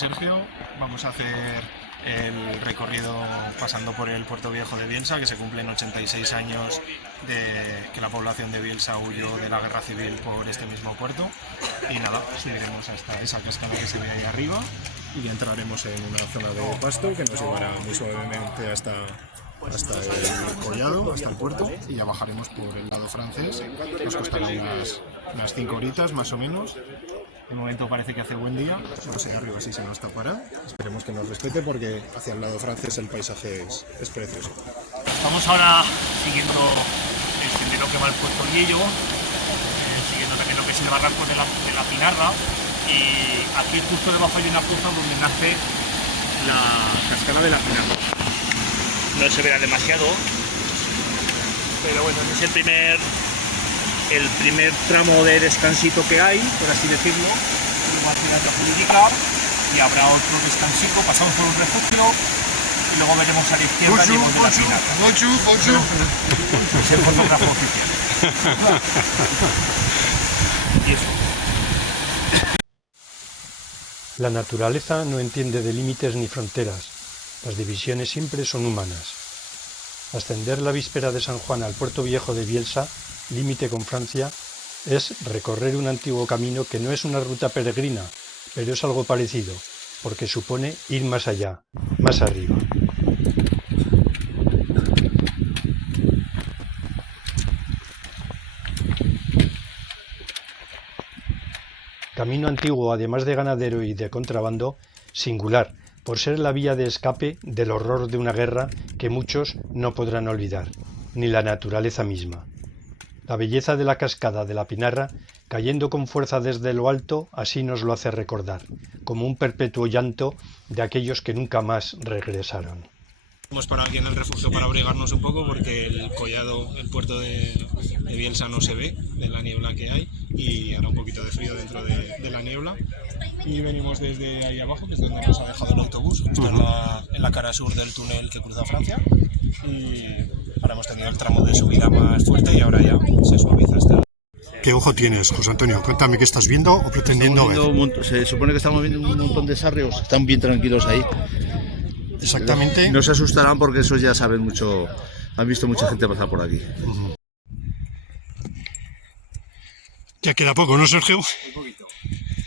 Sergio. Vamos a hacer el recorrido pasando por el Puerto Viejo de Bielsa, que se cumplen 86 años de que la población de Bielsa huyó de la guerra civil por este mismo puerto. Y nada, subiremos hasta esa cascada que se ve ahí arriba y entraremos en una zona de pasto que nos llevará muy suavemente hasta el collado, hasta el puerto, y ya bajaremos por el lado francés. Nos costará unas 5 horitas más o menos. De momento parece que hace buen día, no sé arriba si se nos tapará. Esperemos que nos respete porque hacia el lado francés el paisaje es precioso. Estamos ahora siguiendo el sendero que va al Puerto Viejo, siguiendo también lo que es el barranco de la Pinarra, y aquí justo debajo hay una poza donde nace la cascada de la Pinarra. No se verá demasiado, pero bueno, es el primer tramo de descansito que hay, por así decirlo. Luego hacia la República y habrá otro descansito, pasamos por un refugio y luego veremos a la izquierda el de la Pinarra. Es el fotógrafo oficial. Y eso. La naturaleza no entiende de límites ni fronteras. Las divisiones siempre son humanas. Ascender la víspera de San Juan al Puerto Viejo de Bielsa, límite con Francia, es recorrer un antiguo camino que no es una ruta peregrina, pero es algo parecido, porque supone ir más allá, más arriba. Camino antiguo, además de ganadero y de contrabando, singular, por ser la vía de escape del horror de una guerra que muchos no podrán olvidar, ni la naturaleza misma. La belleza de la cascada de la Pinarra, cayendo con fuerza desde lo alto, así nos lo hace recordar, como un perpetuo llanto de aquellos que nunca más regresaron. Hemos parado aquí en el refugio para abrigarnos un poco porque el collado, el puerto de Bielsa no se ve de la niebla que hay y hará un poquito de frío dentro de la niebla. Y venimos desde ahí abajo, que es donde nos ha dejado el autobús, justo en la cara sur del túnel que cruza Francia. Y ahora hemos tenido el tramo de subida más fuerte y ahora ya se suaviza hasta... ¿Qué ojo tienes, José Antonio? Cuéntame qué estás viendo o pretendiendo ver. Se supone que estamos viendo un montón de sarrios, están bien tranquilos ahí. Exactamente. No se asustarán porque eso ya saben mucho, han visto mucha gente pasar por aquí. Ya queda poco, ¿no, Sergio? Un poquito,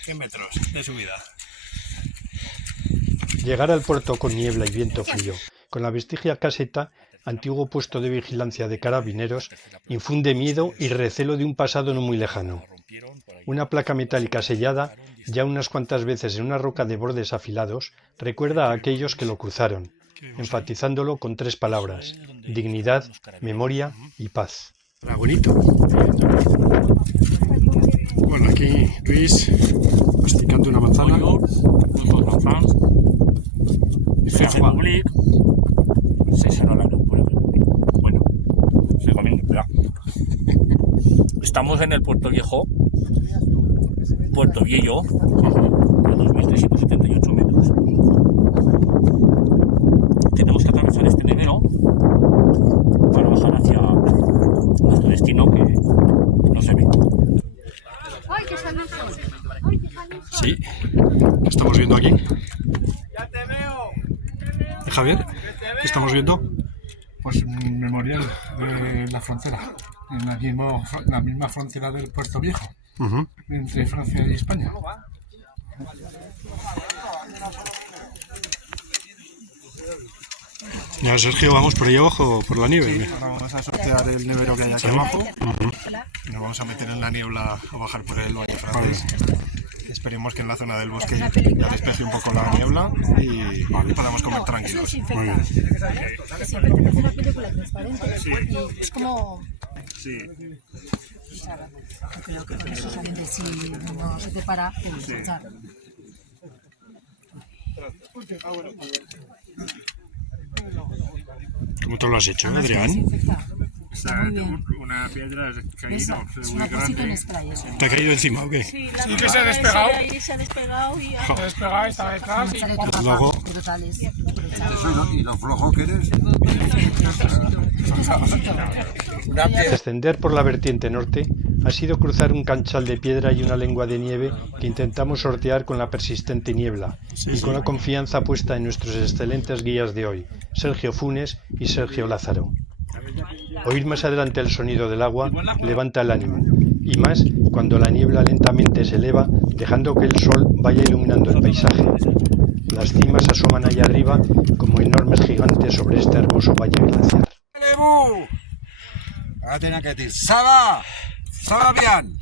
100 metros de subida. Llegar al puerto con niebla y viento frío, con la vestigia caseta, antiguo puesto de vigilancia de carabineros, infunde miedo y recelo de un pasado no muy lejano. Una placa metálica sellada, ya unas cuantas veces en una roca de bordes afilados, recuerda a aquellos que lo cruzaron, enfatizándolo con 3 palabras: dignidad, memoria y paz. Ah, bonito. Bueno, aquí Luis masticando una manzana. Bueno, se comiendo, espera. Estamos en el Puerto Viejo, Puerto Viejo, a 2.378 metros. Tenemos que atravesar este nevero para bajar hacia nuestro destino, que no se ve. Sí, ¿qué estamos viendo aquí? Javier, ¿qué estamos viendo? Pues un memorial de la frontera, en la misma frontera del Puerto Viejo, entre Francia y España. Ya, Sergio, ¿vamos por ahí abajo, por la nieve? Sí, ahora vamos a sortear el nevero que hay aquí abajo y nos vamos a meter en la niebla a bajar por el valle francés. Esperemos que en la zona del bosque ya despeje un poco la niebla y podamos comer tranquilos. Muy bien. Es como... Sí. Creo que precisamente si no se te para, pues echar. ¿Cómo te lo has hecho, Adrián? Está muy bien. Una piedra Esa, es una cosita en spray. Eso. ¿Te ha caído encima o qué? Sí, que se ha despegado. Se ha despegado y... Se ha despegado, está detrás. Luego... Brutales. ¿Y lo flojo que eres? Descender por la vertiente norte ha sido cruzar un canchal de piedra y una lengua de nieve que intentamos sortear con la persistente niebla y con la confianza puesta en nuestros excelentes guías de hoy, Sergio Funes y Sergio Lázaro. Oír más adelante el sonido del agua levanta el ánimo, y más cuando la niebla lentamente se eleva, dejando que el sol vaya iluminando el paisaje. Las cimas asoman allá arriba como enormes gigantes sobre este hermoso valle glaciar.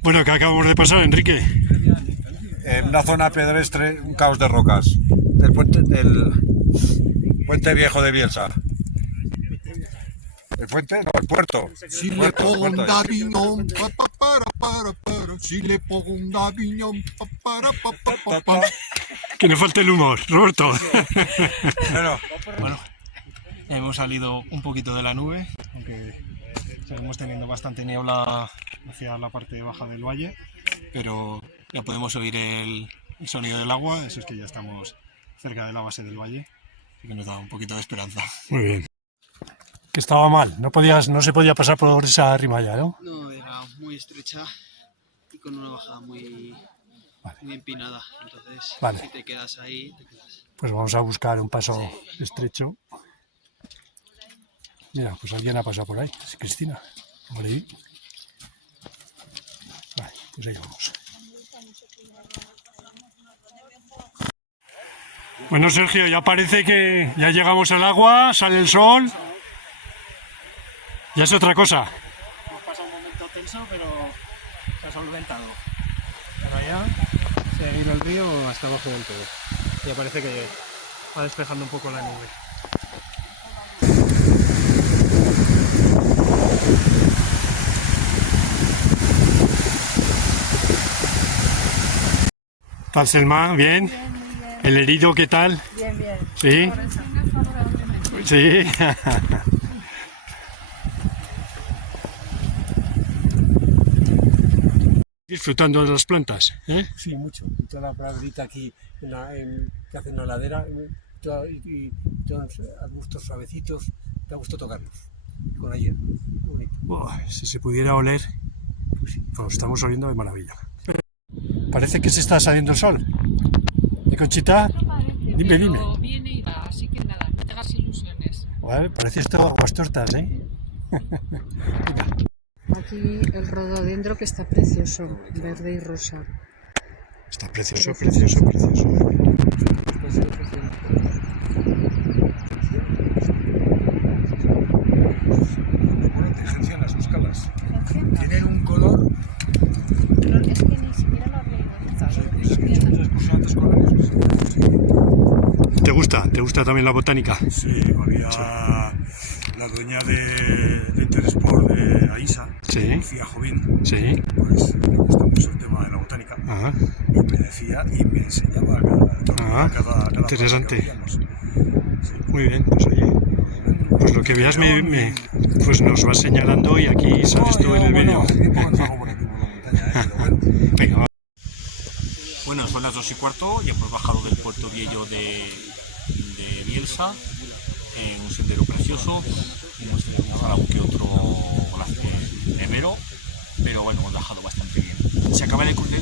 Bueno, ¿qué acabamos de pasar, Enrique? En una zona pedestre, un caos de rocas. El puente viejo de Bielsa. ¿El puente? No, el puerto. Si le pongo un Davignon, si le pongo un Davignon, que no falte el humor, Roberto. Bueno, hemos salido un poquito de la nube, aunque seguimos teniendo bastante niebla hacia la parte baja del valle, pero ya podemos oír el sonido del agua, eso es que ya estamos cerca de la base del valle, así que nos da un poquito de esperanza. Muy bien. Que estaba mal, no se podía pasar por esa rimalla, ¿no? No, era muy estrecha y con una bajada muy empinada, entonces si te quedas ahí, te quedas. Pues vamos a buscar un paso estrecho. Mira, pues alguien ha pasado por ahí, es Cristina. Por ahí. Vale, pues ahí vamos. Bueno, Sergio, ya parece que ya llegamos al agua, sale el sol. Ya es otra cosa. Hemos pasado un momento tenso, pero se ha solventado. Ahora ya se ha ido el río hasta abajo del todo. Ya parece que va despejando un poco la nube. ¿Tal, Selma? ¿Bien? Bien, muy bien. ¿El herido qué tal? Bien, bien. ¿Sí? Sí. Disfrutando de las plantas, ¿eh? Sí, mucho. Y toda la pradita aquí que hacen la ladera y todos arbustos suavecitos, da gusto tocarlos. Con ayer, bonito. Si se pudiera oler, pues sí, lo estamos oliendo de maravilla. Parece que se está saliendo el sol. ¿Y Conchita? Dime. Pero viene y va, así que nada, no te hagas ilusiones. Vale, parece esto aguas tortas, ¿eh? Aquí el rododendro que está precioso, verde y rosa. Está precioso. Las escalas. Tienen un color. Pero es que ni siquiera lo había ¿Te gusta también la botánica? Sí, había la dueña de Interesport de AISA, Lucía Jovín, pues me gusta mucho el tema de la botánica. Y me decía y me enseñaba cada interesante. Muy bien, pues oye, pues lo que veas pues nos vas señalando y aquí sales tú en el vídeo. Venga, Bueno, son las 2:15 y hemos bajado del puerto viejo de Bielsa en un sendero precioso. Hemos tenido algún que otro nevero, pero bueno, hemos bajado bastante bien. Se acaba de cruzar,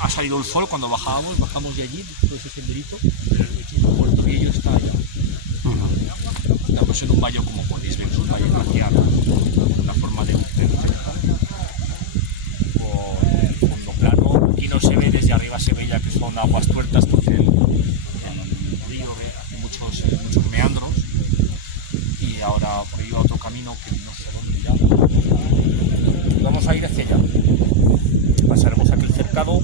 ha salido el sol cuando bajamos de allí, todo ese senderito, pero el puerto viejo está allá. Estamos en un valle, como podéis ver, es un valle glaciar, una forma de con fondo plano. Aquí no se ve, desde arriba se ve ya que son aguas tuertas, porque el río hace muchos meandros, y ahora por ahí va otro camino que no sé dónde irá. Vamos a ir hacia allá. Pasaremos aquí el cercado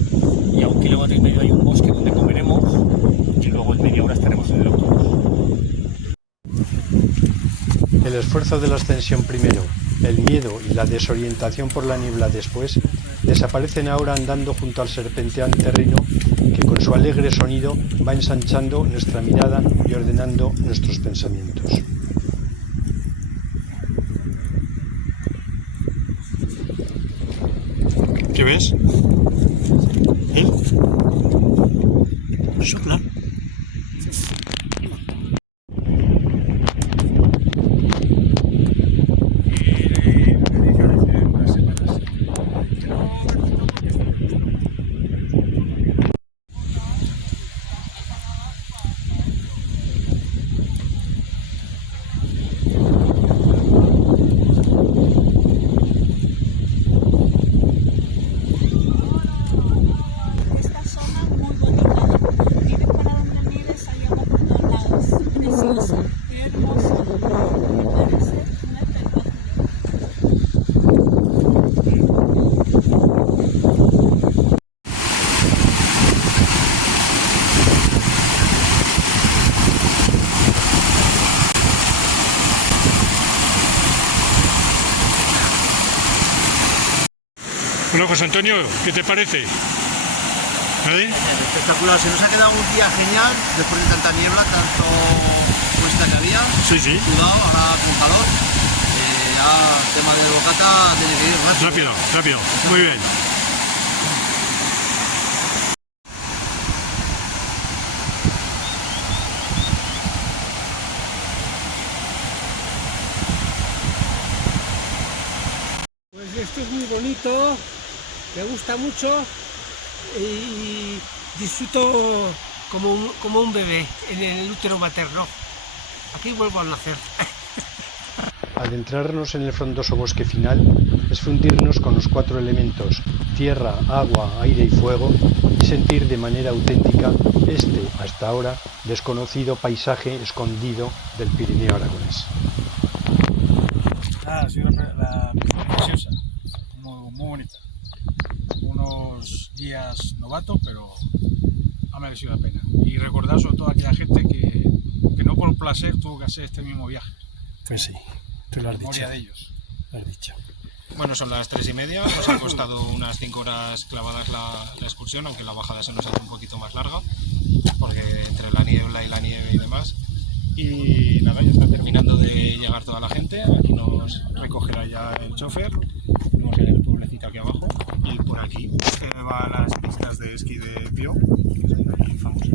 y a 1,5 kilómetros hay un bosque donde comeremos, y luego en media hora estaremos en el autobús. El esfuerzo de la ascensión primero, el miedo y la desorientación por la niebla después, desaparecen ahora andando junto al serpenteante Reno que con su alegre sonido va ensanchando nuestra mirada y ordenando nuestros pensamientos. ¿Qué ves? Sopla. Bueno, José Antonio, ¿qué te parece? Espectacular, se nos ha quedado un día genial después de tanta niebla, tanto cuesta que había. Sí, sí. Sudado, ahora con calor. Ya el tema del bocata tiene que ir rápido. Rápido, muy bien. Pues esto es muy bonito, me gusta mucho y disfruto como un bebé en el útero materno. Aquí vuelvo a nacer. Adentrarnos en el frondoso bosque final es fundirnos con los 4 elementos, tierra, agua, aire y fuego, y sentir de manera auténtica este, hasta ahora, desconocido paisaje escondido del Pirineo aragonés. Ha sido la preciosa, muy bonita. Unos días novatos, pero ha merecido la pena. Y recordar sobre todo a aquella gente que no por placer tuvo que hacer este mismo viaje. Pues sí, tú lo has Memoria dicho. de ellos. Lo has dicho. Bueno, son las 3:30, nos ha costado unas 5 horas clavadas la excursión, aunque la bajada se nos hace un poquito más larga, porque entre la niebla y la nieve y demás. Y nada, ya está terminando de llegar toda la gente, aquí nos recogerá ya el chofer, tenemos el pueblecito aquí abajo, y por aquí va a las pistas de esquí de Pio, que son de aquí famosas.